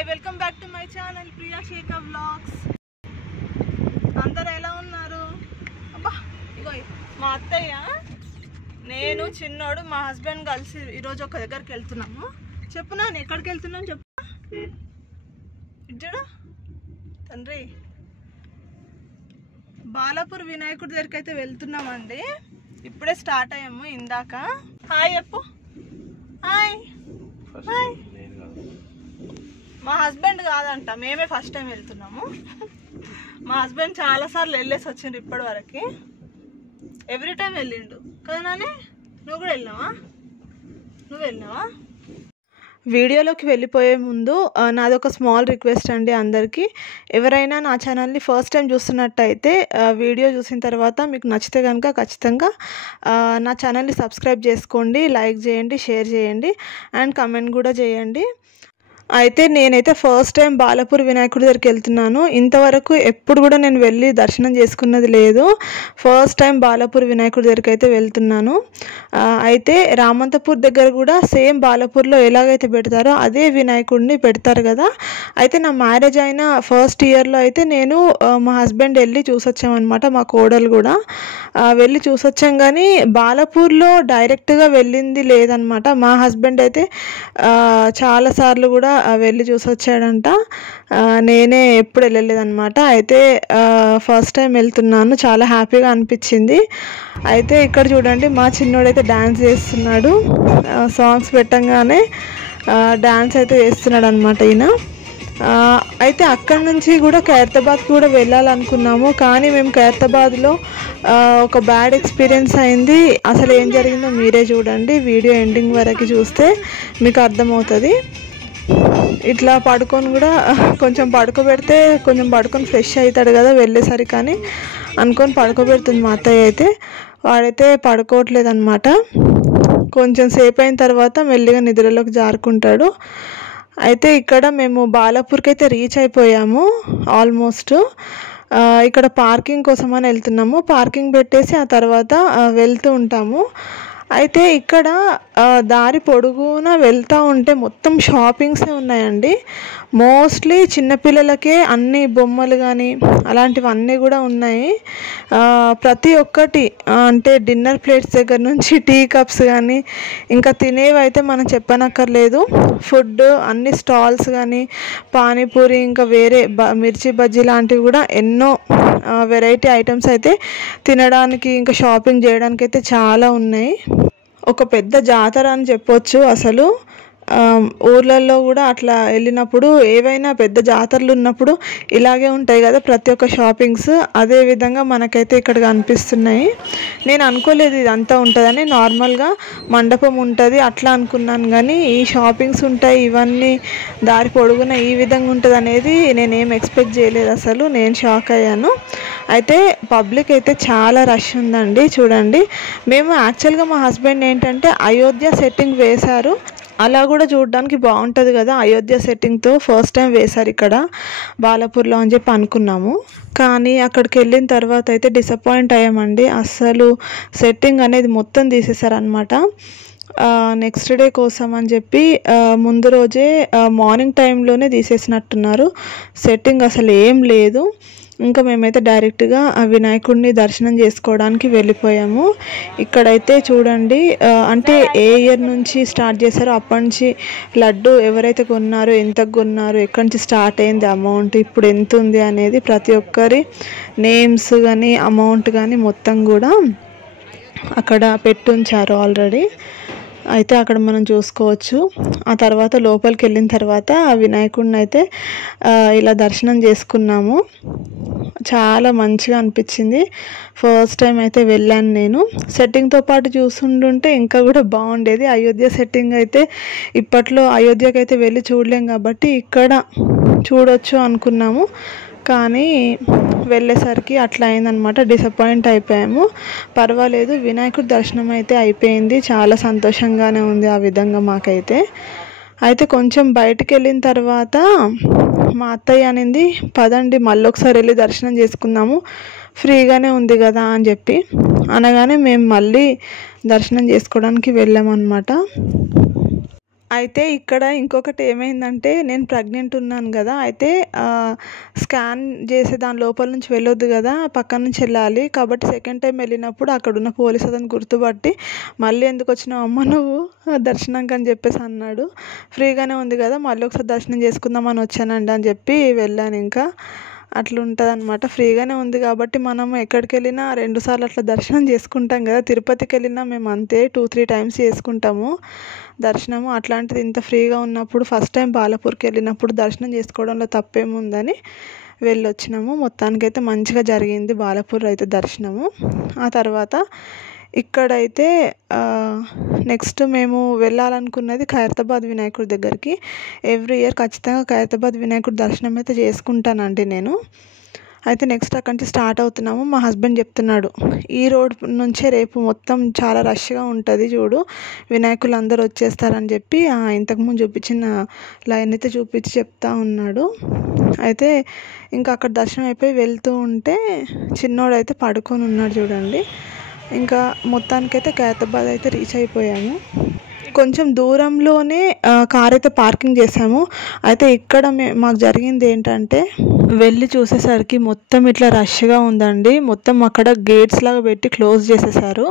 Hi welcome back to my channel Priya Shekha vlogs. అందరూ ఎలా ఉన్నారు? అబ్బా ఇగో మా అత్తయ్య నేను చిన్నోడు మా హస్బెండ్ కలిసి ఈరోజు ఒక దగ్గరికి వెళ్తున్నాము. చెప్పు నాన్న ఎక్కడికి వెళ్తున్నాం చెప్పు. ఇద్దరు తండ్రి బాలాపూర్ వినాయకుడి దగ్గరికి అయితే వెళ్తున్నామండి. ఇప్పుడే స్టార్ట్ అయ్యాము ఇందాక. హాయ్ చెప్పు. Hi hi. మా హస్బెండ్ కాదంట, మేమే ఫస్ట్ టైం వెళ్తున్నాము. మా హస్బెండ్ చాలాసార్లు వెళ్ళేసి వచ్చిండు ఇప్పటి వరకు, ఎవ్రీ టైం వెళ్ళిండు కదా నానే. నువ్వు కూడా వెళ్ళినావా? నువ్వు వెళ్ళినావా? వీడియోలోకి వెళ్ళిపోయే ముందు నాదొక స్మాల్ రిక్వెస్ట్ అండి అందరికీ. ఎవరైనా నా ఛానల్ని ఫస్ట్ టైం చూస్తున్నట్టయితే వీడియో చూసిన తర్వాత మీకు నచ్చితే కనుక ఖచ్చితంగా నా ఛానల్ని సబ్స్క్రైబ్ చేసుకోండి, లైక్ చేయండి, షేర్ చేయండి అండ్ కమెంట్ కూడా చేయండి. అయితే నేనైతే ఫస్ట్ టైం బాలాపూర్ వినాయకుడి దగ్గరికి వెళ్తున్నాను. ఇంతవరకు ఎప్పుడు కూడా నేను వెళ్ళి దర్శనం చేసుకున్నది లేదు. ఫస్ట్ టైం బాలాపూర్ వినాయకుడి దగ్గరికి అయితే వెళ్తున్నాను. అయితే రామంతపూర్ దగ్గర కూడా సేమ్ బాలాపూర్లో ఎలాగైతే పెడతారో అదే వినాయకుడిని పెడతారు కదా. అయితే నా మ్యారేజ్ అయిన ఫస్ట్ ఇయర్లో అయితే నేను మా హస్బెండ్ వెళ్ళి చూసొచ్చామన్నమాట, మా కోడలు కూడా వెళ్ళి చూసొచ్చాం. కానీ బాలాపూర్లో డైరెక్ట్గా వెళ్ళింది లేదనమాట. మా హస్బెండ్ అయితే చాలాసార్లు కూడా వెళ్ళి చూసొచ్చాడంట, నేనే ఎప్పుడు వెళ్ళలేదన్నమాట. అయితే ఫస్ట్ టైం వెళ్తున్నాను, చాలా హ్యాపీగా అనిపించింది. అయితే ఇక్కడ చూడండి మా చిన్నోడైతే డ్యాన్స్ చేస్తున్నాడు. సాంగ్స్ పెట్టంగానే డ్యాన్స్ అయితే చేస్తున్నాడు అనమాట ఈయన. అయితే అక్కడి నుంచి కూడా ఖైరతాబాద్ కూడా వెళ్ళాలనుకున్నాము, కానీ మేము ఖైరతాబాద్లో ఒక బ్యాడ్ ఎక్స్పీరియన్స్ అయింది. అసలు ఏం జరిగిందో మీరే చూడండి, వీడియో ఎండింగ్ వరకు చూస్తే మీకు అర్థమవుతుంది. ఇట్లా పడుకొని కూడా కొంచెం పడుకోబెడితే కొంచెం పడుకొని ఫ్రెష్ అవుతాడు కదా వెళ్ళేసరికి అని అనుకొని పడుకోబెడుతుంది మా అత్తయ్య. అయితే వాడైతే పడుకోవట్లేదు అనమాట. కొంచెం సేపు అయిన తర్వాత మెల్లిగా నిద్రలోకి జారుకుంటాడు. అయితే ఇక్కడ మేము బాలాపూర్కి అయితే రీచ్ అయిపోయాము ఆల్మోస్ట్. ఇక్కడ పార్కింగ్ కోసం అని వెళ్తున్నాము. పార్కింగ్ పెట్టేసి ఆ తర్వాత వెళ్తూ ఉంటాము. అయితే ఇక్కడ దారి పొడుగున వెళ్తూ ఉంటే మొత్తం షాపింగ్సే ఉన్నాయండి. మోస్ట్లీ చిన్నపిల్లలకే అన్ని బొమ్మలు కానీ అలాంటివన్నీ కూడా ఉన్నాయి. ప్రతి ఒక్కటి అంటే డిన్నర్ ప్లేట్స్ దగ్గర నుంచి టీ కప్స్ కానీ ఇంకా తినేవి అయితే మనం చెప్పనక్కర్లేదు. ఫుడ్ అన్ని స్టాల్స్ కానీ పానీపూరి ఇంకా వేరే మిర్చి బజ్జీ లాంటివి కూడా ఎన్నో వెరైటీ ఐటమ్స్ అయితే తినడానికి ఇంకా షాపింగ్ చేయడానికి అయితే చాలా ఉన్నాయి. ఒక పెద్ద జాతర అని చెప్పొచ్చు. అసలు ఊర్లలో కూడా అట్లా వెళ్ళినప్పుడు ఏవైనా పెద్ద జాతరలు ఉన్నప్పుడు ఇలాగే ఉంటాయి కదా ప్రతి ఒక్క షాపింగ్స్. అదే విధంగా మనకైతే ఇక్కడ కనిపిస్తున్నాయి. నేను అనుకోలేదు ఇదంతా ఉంటుందని, నార్మల్గా మండపం ఉంటుంది అట్లా అనుకున్నాను. కానీ ఈ షాపింగ్స్ ఉంటాయి ఇవన్నీ దారి పొడుగున ఈ విధంగా ఉంటుంది అనేది నేనేం ఎక్స్పెక్ట్ చేయలేదు. అసలు నేను షాక్ అయ్యాను. అయితే పబ్లిక్ అయితే చాలా రష్ ఉందండి. చూడండి, మేము యాక్చువల్గా మా హస్బెండ్ ఏంటంటే అయోధ్య సెట్టింగ్ వేశారు, అలా కూడా చూడడానికి బాగుంటుంది కదా, అయోధ్య సెట్టింగ్తో ఫస్ట్ టైం వేశారు ఇక్కడ బాలాపూర్లో అని చెప్పి అనుకున్నాము. కానీ అక్కడికి వెళ్ళిన తర్వాత అయితే డిసప్పాయింట్ అయ్యామండి. అస్సలు సెట్టింగ్ అనేది మొత్తం తీసేశారనమాట. నెక్స్ట్ డే కోసం అని చెప్పి ముందు రోజే మార్నింగ్ టైంలోనే తీసేసినట్టున్నారు. సెట్టింగ్ అసలు ఏం లేదు. ఇంకా మేమైతే డైరెక్ట్గా వినాయకుడిని దర్శనం చేసుకోవడానికి వెళ్ళిపోయాము. ఇక్కడైతే చూడండి, అంటే ఏ ఇయర్ నుంచి స్టార్ట్ చేశారో అప్పటి నుంచి లడ్డు ఎవరైతే కొన్నారో, ఎంత కొన్నారో, ఎక్కడి నుంచి స్టార్ట్ అయింది అమౌంట్, ఇప్పుడు ఎంత ఉంది అనేది ప్రతి ఒక్కరి నేమ్స్ కానీ అమౌంట్ కానీ మొత్తం కూడా అక్కడ పెట్టుంచారు ఆల్రెడీ. అయితే అక్కడ మనం చూసుకోవచ్చు. ఆ తర్వాత లోపలికి వెళ్ళిన తర్వాత ఆ వినాయకుడిని అయితే ఇలా దర్శనం చేసుకున్నాము. చాలా మంచిగా అనిపించింది. ఫస్ట్ టైం అయితే వెళ్ళాను నేను. సెట్టింగ్తో పాటు చూస్తుంటుంటే ఇంకా కూడా బాగుండేది. అయోధ్య సెట్టింగ్ అయితే ఇప్పట్లో అయోధ్యకి అయితే వెళ్ళి చూడలేం కాబట్టి ఇక్కడ చూడొచ్చు అనుకున్నాము. కానీ వెళ్ళేసరికి అట్లా అయిందనమాట, డిసప్పాయింట్ అయిపోయాము. పర్వాలేదు, వినాయకుడి దర్శనం అయితే అయిపోయింది. చాలా సంతోషంగానే ఉంది ఆ విధంగా మాకైతే. అయితే కొంచెం బయటికి వెళ్ళిన తర్వాత మా అత్తయ్య అనింది, పదండి మళ్ళీ ఒకసారి వెళ్ళి దర్శనం చేసుకుందాము, ఫ్రీగానే ఉంది కదా అని చెప్పి అనగానే మేము మళ్ళీ దర్శనం చేసుకోవడానికి వెళ్ళామన్నమాట. అయితే ఇక్కడ ఇంకొకటి ఏమైందంటే నేను ప్రెగ్నెంట్ ఉన్నాను కదా, అయితే స్కాన్ చేసే దాని లోపల నుంచి వెళ్ళొద్దు కదా, పక్కన నుంచి వెళ్ళాలి. కాబట్టి సెకండ్ టైం వెళ్ళినప్పుడు అక్కడ ఉన్న పోలీస్ అతను గుర్తుపట్టి మళ్ళీ ఎందుకు వచ్చినావు అమ్మ నువ్వు దర్శనంకి అని చెప్పేసి అన్నాడు. ఫ్రీగానే ఉంది కదా మళ్ళీ ఒకసారి దర్శనం చేసుకుందామని వచ్చానండి అని చెప్పి వెళ్ళాను. ఇంకా అట్లా ఉంటుంది అనమాట. ఫ్రీగానే ఉంది కాబట్టి మనం ఎక్కడికి వెళ్ళినా 2 సార్లు అట్లా దర్శనం చేసుకుంటాం కదా. తిరుపతికి వెళ్ళినా మేము అంతే 2-3 టైమ్స్ చేసుకుంటాము దర్శనము. అట్లాంటిది ఇంత ఫ్రీగా ఉన్నప్పుడు ఫస్ట్ టైం బాలాపూర్కి వెళ్ళినప్పుడు దర్శనం చేసుకోవడంలో తప్పేముందని వెళ్ళొచ్చినాము. మొత్తానికైతే మంచిగా జరిగింది బాలాపూర్ అయితే దర్శనము. ఆ తర్వాత ఇక్కడైతే నెక్స్ట్ మేము వెళ్ళాలనుకున్నది ఖైరతాబాద్ వినాయకుడి దగ్గరికి. ఎవ్రీ ఇయర్ ఖచ్చితంగా ఖైరతాబాద్ వినాయకుడి దర్శనం అయితే చేసుకుంటానండి నేను. అయితే నెక్స్ట్ అక్కడి నుంచి స్టార్ట్ అవుతున్నాము. మా హస్బెండ్ చెప్తున్నాడు, ఈ రోడ్ నుంచే రేపు మొత్తం చాలా రష్గా ఉంటుంది చూడు, వినాయకులు అందరూ వచ్చేస్తారని చెప్పి ఇంతకుముందు చూపించిన లైన్ అయితే చూపించి చెప్తా ఉన్నాడు. అయితే ఇంకా అక్కడ దర్శనం అయిపోయి వెళ్తూ ఉంటే చిన్నోడైతే పడుకొని ఉన్నాడు చూడండి. ఇంకా మొత్తానికైతే ఖైరతాబాద్ అయితే రీచ్ అయిపోయాము. కొంచెం దూరంలోనే కార్ అయితే పార్కింగ్ చేసాము. అయితే ఇక్కడ మాకు జరిగింది ఏంటంటే వెళ్ళి చూసేసరికి మొత్తం ఇట్లా రష్గా ఉందండి. మొత్తం అక్కడ గేట్స్ లాగా పెట్టి క్లోజ్ చేసేసారు.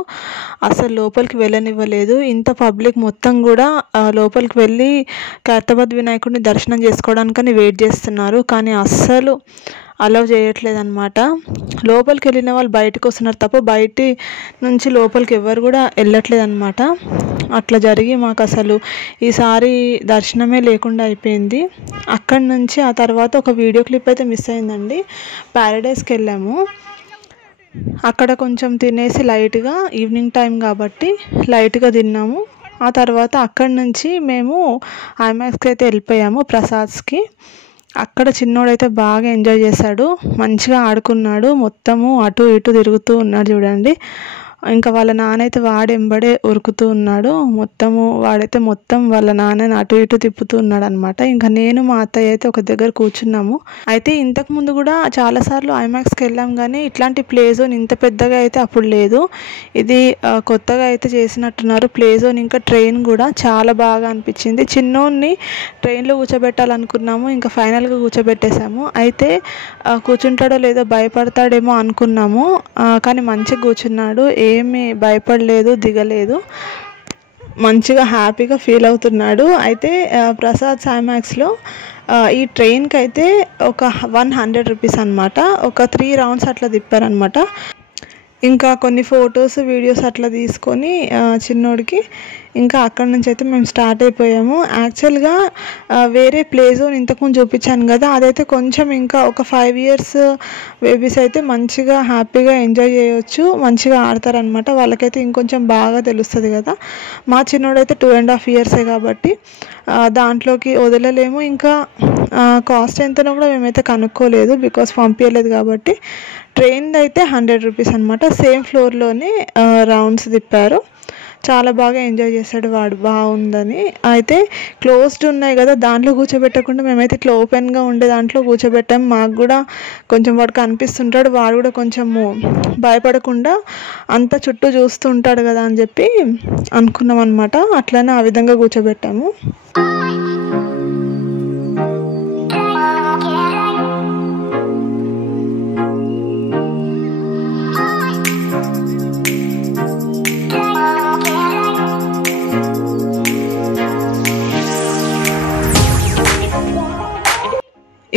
అసలు లోపలికి వెళ్ళనివ్వలేదు. ఇంత పబ్లిక్ మొత్తం కూడా లోపలికి వెళ్ళి ఖైరతాబాద్ వినాయకుడిని దర్శనం చేసుకోవడానికని వెయిట్ చేస్తున్నారు. కానీ అస్సలు అలౌ చేయట్లేదు అనమాట. లోపలికి వెళ్ళిన వాళ్ళు బయటకు వస్తున్నారు తప్ప బయటి నుంచి లోపలికి ఎవరు కూడా వెళ్ళట్లేదు అనమాట. అట్లా జరిగి మాకు అసలు ఈసారి దర్శనమే లేకుండా అయిపోయింది. అక్కడి నుంచి ఆ తర్వాత ఒక వీడియో క్లిప్ అయితే మిస్ అయిందండి. ప్యారడైస్కి వెళ్ళాము. అక్కడ కొంచెం తినేసి లైట్గా ఈవినింగ్ టైం కాబట్టి లైట్గా తిన్నాము. ఆ తర్వాత అక్కడి నుంచి మేము ఐమాక్స్కి అయితే వెళ్ళిపోయాము ప్రసాద్స్కి. అక్కడ చిన్నోడైతే బాగా ఎంజాయ్ చేశాడు, మంచిగా ఆడుకున్నాడు, మొత్తము అటు ఇటు తిరుగుతూ ఉన్నాడు చూడండి. ఇంకా వాళ్ళ నాన్న అయితే వాడెంబడే ఉరుకుతూ ఉన్నాడు. వాడైతే మొత్తం వాళ్ళ నాన్నని అటు ఇటు తిప్పుతూ ఉన్నాడు అనమాట. ఇంకా నేను మా అత్తయ్య అయితే ఒక దగ్గర కూర్చున్నాము. అయితే ఇంతకుముందు కూడా చాలాసార్లు ఐమాక్స్కి వెళ్ళాం కానీ ఇట్లాంటి ప్లే జోన్ ఇంత పెద్దగా అయితే అప్పుడు లేదు. ఇది కొత్తగా అయితే చేసినట్టున్నారు ప్లే జోన్. ఇంకా ట్రైన్ కూడా చాలా బాగా అనిపించింది. చిన్నోడిని ట్రైన్లో కూర్చోబెట్టాలనుకున్నాము, ఇంకా ఫైనల్గా కూర్చోబెట్టేశాము. అయితే కూర్చుంటాడో లేదో భయపడతాడేమో అనుకున్నాము, కానీ మంచిగా కూర్చున్నాడు, ఏమీ భయపడలేదు, దిగలేదు, మంచిగా హ్యాపీగా ఫీల్ అవుతున్నాడు. అయితే ప్రసాద్ ఐమాక్స్లో ఈ ట్రైన్కి అయితే ఒక 100 రూపీస్ అనమాట. ఒక 3 రౌండ్స్ అట్లా తిప్పారనమాట. ఇంకా కొన్ని ఫొటోస్ వీడియోస్ అట్లా తీసుకొని చిన్నోడికి ఇంకా అక్కడి నుంచి అయితే మేము స్టార్ట్ అయిపోయాము. యాక్చువల్గా వేరే ప్లే జోన్ ఇంతకుముందు చూపించాను కదా, అదైతే కొంచెం ఇంకా ఒక 5 years బేబీస్ అయితే మంచిగా హ్యాపీగా ఎంజాయ్ చేయొచ్చు, మంచిగా ఆడతారనమాట. వాళ్ళకైతే ఇంకొంచెం బాగా తెలుస్తుంది కదా. మా చిన్నోడైతే 2.5 years కాబట్టి దాంట్లోకి వదలలేము. ఇంకా కాస్ట్ ఎంతనో కూడా మేమైతే కనుక్కోలేదు, బికాస్ పంపించలేదు కాబట్టి. ట్రైన్ అయితే 100 రూపీస్ అనమాట. సేమ్ ఫ్లోర్లోనే రౌండ్స్ తిప్పారు. చాలా బాగా ఎంజాయ్ చేశాడు వాడు, బాగుందని. అయితే క్లోజ్డ్ ఉన్నాయి కదా, దాంట్లో కూర్చోబెట్టకుండా మేమైతే ఇట్లా ఓపెన్గా ఉండే దాంట్లో కూర్చోబెట్టాము. మాకు కూడా కొంచెం వాడు కనిపిస్తుంటాడు, వాడు కూడా కొంచెము భయపడకుండా అంతా చుట్టూ చూస్తూ ఉంటాడు కదా అని చెప్పి అనుకున్నాం అనమాట. అట్లనే ఆ విధంగా కూర్చోబెట్టాము.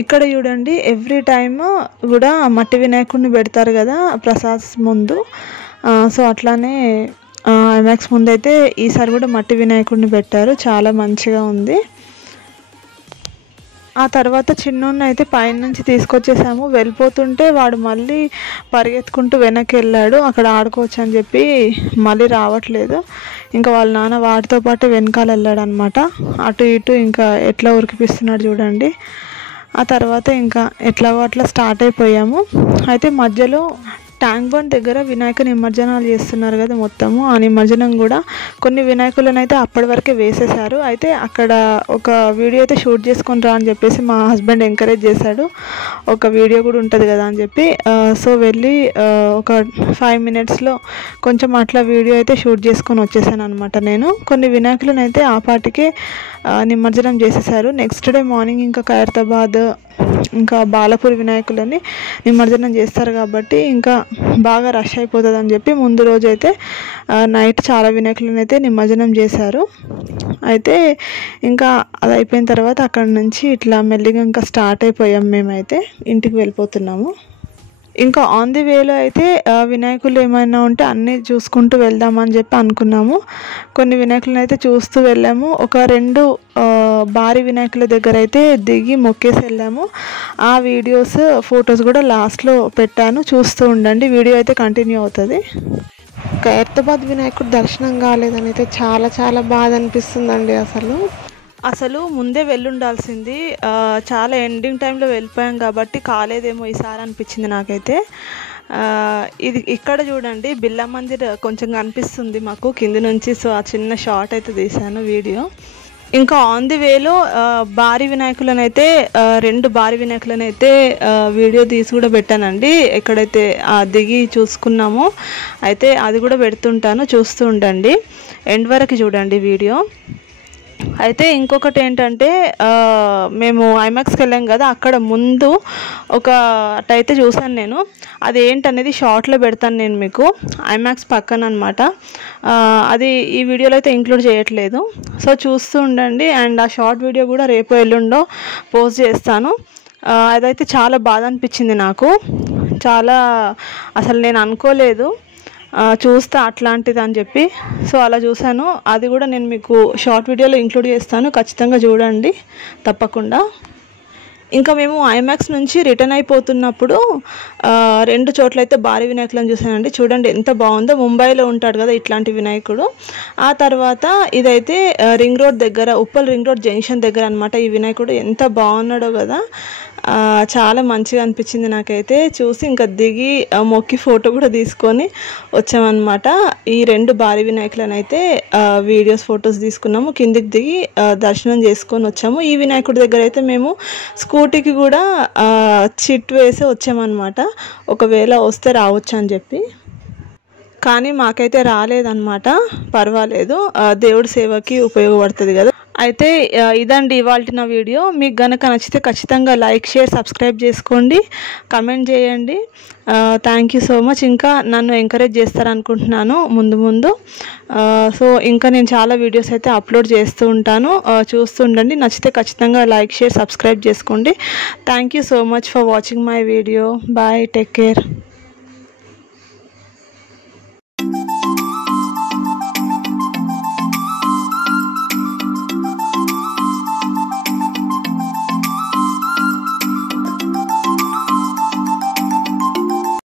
ఇక్కడ చూడండి, ఎవ్రీ టైమ్ కూడా మట్టి వినాయకుడిని పెడతారు కదా ప్రసాద్ ముందు. సో అట్లానే ఐమాక్స్ ముందు అయితే ఈసారి కూడా మట్టి వినాయకుడిని పెట్టారు, చాలా మంచిగా ఉంది. ఆ తర్వాత చిన్నోడిని అయితే పైన నుంచి తీసుకొచ్చేసాము. వెళ్ళిపోతుంటే వాడు మళ్ళీ పరిగెత్తుకుంటూ వెనక్కి వెళ్ళాడు, అక్కడ ఆడుకోవచ్చు అని చెప్పి మళ్ళీ రావట్లేదు. ఇంకా వాళ్ళ నాన్న వాటితో పాటు వెనకాల వెళ్ళాడు అనమాట. అటు ఇటు ఇంకా ఎట్లా ఉరికిపిస్తున్నాడు చూడండి. ఆ తర్వాత ఇంకా ఎట్లాగో అట్లా స్టార్ట్ అయిపోయాము. అయితే మధ్యలో ట్యాంక్ బండ్ దగ్గర వినాయక నిమజ్జనాలు చేస్తున్నారు కదా మొత్తము. ఆ నిమజ్జనం కూడా కొన్ని వినాయకులను అయితే అప్పటి వరకే వేసేసారు. అయితే అక్కడ ఒక వీడియో అయితే షూట్ చేసుకొని రా అని చెప్పేసి మా హస్బెండ్ ఎంకరేజ్ చేశాడు. ఒక వీడియో కూడా ఉంటుంది కదా అని చెప్పి సో వెళ్ళి ఒక 5 minutesలో కొంచెం అట్లా వీడియో అయితే షూట్ చేసుకొని వచ్చేసాను అనమాట. నేను కొన్ని వినాయకులను అయితే ఆ పాటికే నిమజ్జనం చేసేసారు. నెక్స్ట్ డే మార్నింగ్ ఇంకా ఖైరతాబాద్ ఇంకా బాలపూర్ వినాయకులని నిమజ్జనం చేస్తారు కాబట్టి ఇంకా బాగా రష్ అయిపోతుంది అని చెప్పి ముందు రోజు అయితే నైట్ చాలా వినాయకులను అయితే నిమజ్జనం చేశారు. అయితే ఇంకా అది అయిపోయిన తర్వాత అక్కడ నుంచి ఇట్లా మెల్లిగా ఇంకా స్టార్ట్ అయిపోయాం. మేమైతే ఇంటికి వెళ్ళిపోతున్నాము. ఇంకా ఆన్ ది వేలో అయితే వినాయకులు ఏమైనా ఉంటే అన్నీ చూసుకుంటూ వెళ్దామని చెప్పి అనుకున్నాము. కొన్ని వినాయకులను అయితే చూస్తూ వెళ్ళాము. ఒక 2 భారీ వినాయకుల దగ్గర అయితే దిగి మొక్కేసి వెళ్ళాము. ఆ వీడియోస్ ఫొటోస్ కూడా లాస్ట్లో పెట్టాను, చూస్తూ ఉండండి. వీడియో అయితే కంటిన్యూ అవుతుంది. ఖైరతాబాద్ వినాయకుడు దర్శనం కాలేదని అయితే చాలా చాలా బాధ అనిపిస్తుందండి. అసలు ముందే వెళ్ళుండాల్సింది. చాలా ఎండింగ్ టైంలో వెళ్ళిపోయాం కాబట్టి కాలేదేమో ఈసారి అనిపించింది నాకైతే. ఇది ఇక్కడ చూడండి, బిర్లా మందిర్ కొంచెం కనిపిస్తుంది మాకు కింది నుంచి. సో ఆ చిన్న షార్ట్ అయితే తీశాను వీడియో. ఇంకా ఆన్ ది వేలో భారీ వినాయకులను అయితే 2 భారీ వినాయకులను అయితే వీడియో తీసి కూడా పెట్టానండి. ఎక్కడైతే దిగి చూసుకున్నామో అయితే అది కూడా పెడుతుంటాను, చూస్తూ ఉండండి. ఎండ్ వరకు చూడండి వీడియో. అయితే ఇంకొకటి ఏంటంటే మేము ఐమాక్స్కి వెళ్ళాం కదా, అక్కడ ముందు ఒకటైతే చూసాను నేను. అది ఏంటనేది షార్ట్లో పెడతాను నేను మీకు, ఐమాక్స్ పక్కన అనమాట. అది ఈ వీడియోలో అయితే ఇంక్లూడ్ చేయట్లేదు. సో చూస్తూ ఉండండి. అండ్ ఆ షార్ట్ వీడియో కూడా రేపు ఎల్లుండో పోస్ట్ చేస్తాను. అదైతే చాలా బాధ అనిపించింది నాకు. చాలా అసలు నేను అనుకోలేదు చూస్తా అట్లాంటిది అని చెప్పి. సో అలా చూశాను. అది కూడా నేను మీకు షార్ట్ వీడియోలో ఇంక్లూడ్ చేస్తాను, ఖచ్చితంగా చూడండి తప్పకుండా. ఇంకా మేము ఐమాక్స్ నుంచి రిటర్న్ అయిపోతున్నప్పుడు 2 చోట్ల అయితే భారీ వినాయకులను చూసానండి. చూడండి ఎంత బాగుందో. ముంబైలో ఉంటాడు కదా ఇట్లాంటి వినాయకుడు. ఆ తర్వాత ఇదైతే రింగ్ రోడ్ దగ్గర, ఉప్పల్ రింగ్ రోడ్ జంక్షన్ దగ్గర అనమాట. ఈ వినాయకుడు ఎంత బాగున్నాడో కదా, చాలా మంచిగా అనిపించింది నాకైతే చూసి. ఇంకా దిగి మొక్కి ఫోటో కూడా తీసుకొని వచ్చామన్నమాట. ఈ 2 భారీ వినాయకులను అయితే వీడియోస్ ఫొటోస్ తీసుకున్నాము. కిందికి దిగి దర్శనం చేసుకొని వచ్చాము. ఈ వినాయకుడి దగ్గర అయితే మేము స్కూటీకి కూడా చిట్ వేసి వచ్చామన్నమాట, ఒకవేళ వస్తే రావచ్చు అని చెప్పి. కానీ మాకైతే రాలేదన్నమాట. పర్వాలేదు, దేవుడి సేవకి ఉపయోగపడుతుంది కదా. అయితే ఇదండి ఇవాల్టి నా వీడియో. మీకు గనక నచ్చితే ఖచ్చితంగా లైక్, షేర్, సబ్స్క్రైబ్ చేసుకోండి, కమెంట్ చేయండి. Thank you so much. ఇంకా నన్ను ఎంకరేజ్ చేస్తారనుకుంటున్నాను ముందు. సో ఇంకా నేను చాలా వీడియోస్ అయితే అప్లోడ్ చేస్తూ ఉంటాను, చూస్తూ ఉండండి. నచ్చితే ఖచ్చితంగా లైక్, షేర్, సబ్స్క్రైబ్ చేసుకోండి. Thank you so much for watching my video. Bye, take care.